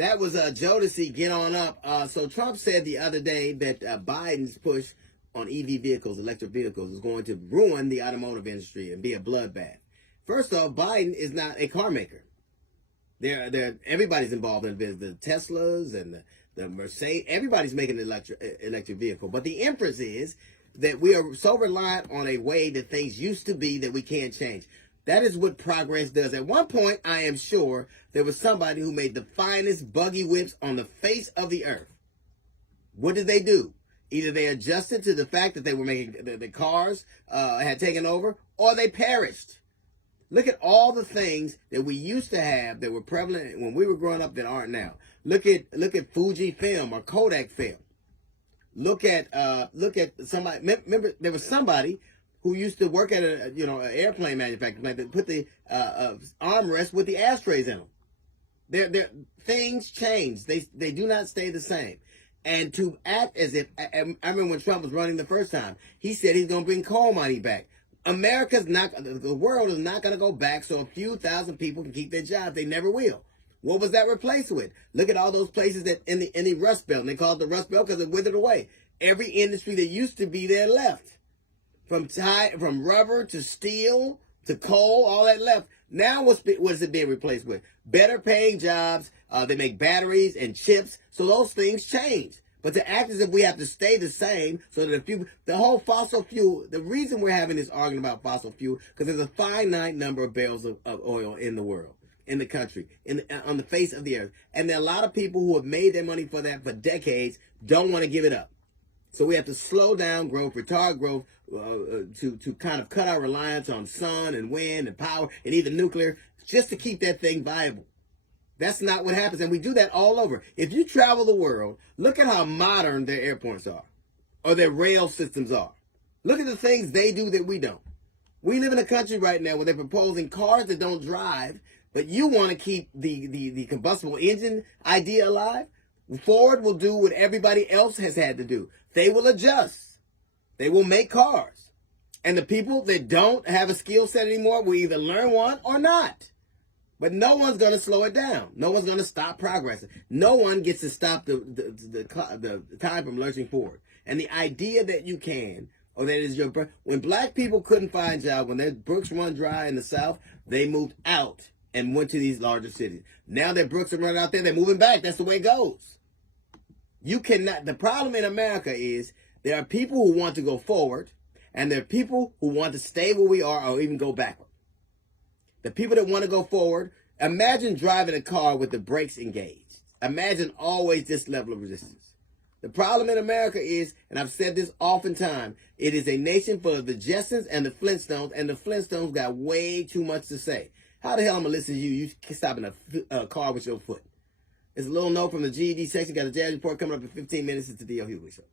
That was Jodeci, Get On Up. So Trump said the other day that Biden's push on EV vehicles, electric vehicles, is going to ruin the automotive industry and be a bloodbath. First off, Biden is not a car maker. Everybody's involved in the business. The Teslas and the Mercedes, everybody's making an electric vehicle. But the inference is that we are so reliant on a way that things used to be that we can't change. That is what progress does. At one point, I am sure there was somebody who made the finest buggy whips on the face of the earth. What did they do? Either they adjusted to the fact that they were making the cars had taken over, or they perished. Look at all the things that we used to have that were prevalent when we were growing up that aren't now. Look at Fuji film or Kodak film. Look at somebody. Remember, there was somebody who used to work at an airplane manufacturing plant that put the armrests with the ashtrays in them. Things change. They do not stay the same. And to act as if, I remember when Trump was running the first time, he said he's going to bring coal money back. The world is not going to go back so a few thousand people can keep their jobs. They never will. What was that replaced with? Look at all those places that in the Rust Belt. And they call it the Rust Belt because it withered away. Every industry that used to be there left. From rubber to steel to coal, all that left. Now what is it being replaced with? Better paying jobs. They make batteries and chips. So those things change. But to act as if we have to stay the same so that the whole fossil fuel, the reason we're having this argument about fossil fuel, because there's a finite number of barrels of oil in the world, in the country, on the face of the earth. And there are a lot of people who have made their money for that for decades, don't want to give it up. So we have to slow down growth, retard growth, to kind of cut our reliance on sun and wind and power and even nuclear, just to keep that thing viable. That's not what happens. And we do that all over. If you travel the world, look at how modern their airports are or their rail systems are. Look at the things they do that we don't. We live in a country right now where they're proposing cars that don't drive, but you want to keep the combustible engine idea alive. Ford will do what everybody else has had to do. They will adjust. They will make cars. And the people that don't have a skill set anymore will either learn one or not. But no one's going to slow it down. No one's going to stop progressing. No one gets to stop the time from lurching forward. And the idea that you can, or that is when black people couldn't find jobs, when their brooks run dry in the South, they moved out and went to these larger cities. Now their brooks are running out there, they're moving back. That's the way it goes. You cannot, the problem in America is there are people who want to go forward, and there are people who want to stay where we are or even go backward. The people that want to go forward, imagine driving a car with the brakes engaged. Imagine always this level of resistance. The problem in America is, and I've said this oftentimes, it is a nation full of the Jetsons and the Flintstones got way too much to say. How the hell am I going to listen to you? You stop in a car with your foot. It's a little note from the GED section. Got a jazz report coming up in 15 minutes. It's the D.L. Hughley Show.